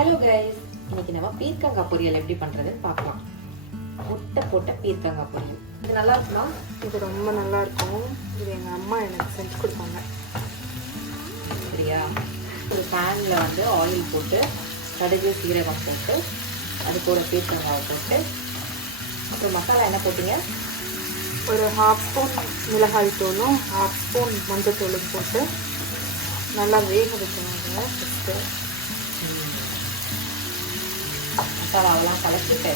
Hello guys, இன்னைக்கு நம்ம பீர்க்கங்காய் பொரியல் எப்படி பண்றதுன்னு பார்க்கலாம். முட்டை போட்ட பீர்க்கங்காய் பொரியல். இது நல்லா இருக்குமா? இது ரொம்ப நல்லா இருக்கும். இது எங்கள் அம்மா எனக்கு செஞ்சு கொடுப்பாங்க. சரியா? ஒரு பேனில் வந்து ஆயில் போட்டு கடுகு சீரகம் போட்டு அது கூட பீர்க்கங்காய் போட்டு அப்புறம் மசாலா என்ன போட்டீங்க? ஒரு 1/2 ஸ்பூன் மிளகாய் தூளும் 1/2 ஸ்பூன் மஞ்சள் தூளும் போட்டு நல்லா வேக வைக்கணுங்க. ஃபஸ்ட்டு மசாலாவெல்லாம் கலக்கிட்டு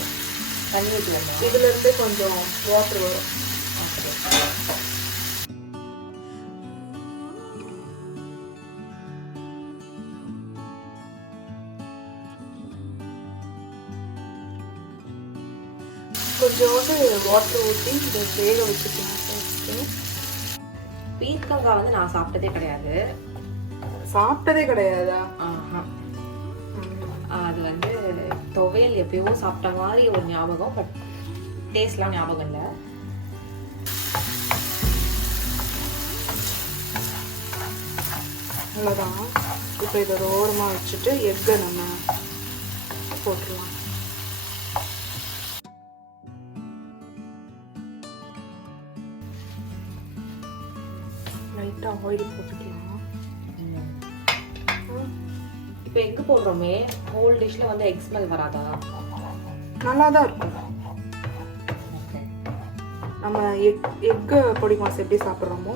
தண்ணி ஊற்றி வரணும். இதுலேருந்து கொஞ்சம் வாட்டர் வரும். கொஞ்சோண்டு வாட்டர் ஊற்றி இதை வேக வச்சுக்கணும். பீர்க்கங்காய் வந்து நான் சாப்பிட்டதே கிடையாது. சாப்பிட்டதே கிடையாதா? அது வந்து துவையல் எப்பயோ சாப்பிட்ட மாதிரி ஒரு ஞாபகம், பட் டேஸ்ட்லாம் ஞாபகம் இல்லை. அவ்வளோதான். இப்போ இதை ஓரமாக வச்சுட்டு எக்கை நம்ம போட்டுடலாம். லைட்டாக ஆயில் போட்டுக்கலாம். இப்போ எக் போடுறோமே, ஹோல் டிஷ்ல வந்து எக் ஸ்மெல் வராதா? நல்லா தான் இருக்கும். நம்ம எக்கு பொடி மாஸ் எப்படி சாப்பிட்றோமோ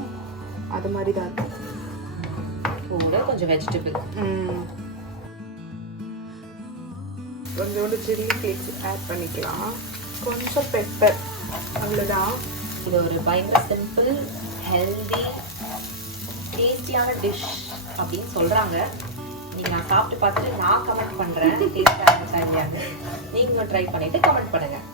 அது மாதிரி தான் இருக்கும். கூட கொஞ்சம் வெஜிடபிள், கொஞ்சோண்டு சில்லி ஃப்ளேக்ஸ் ஆட் பண்ணிக்கலாம். கொஞ்சம் பெப்பர், அவ்வளோதான். இது ஒரு பயங்கர சிம்பிள், ஹெல்தி, டேஸ்டியான டிஷ் அப்படின்னு சொல்கிறாங்க. நீங்கள் நான் சாப்பிட்டு பார்த்துட்டு நான் கமெண்ட் பண்ணுறேன் டேஸ்டாக இருக்கா இல்லையான்னு. நீங்களும் ட்ரை பண்ணிவிட்டு கமெண்ட் பண்ணுங்கள்.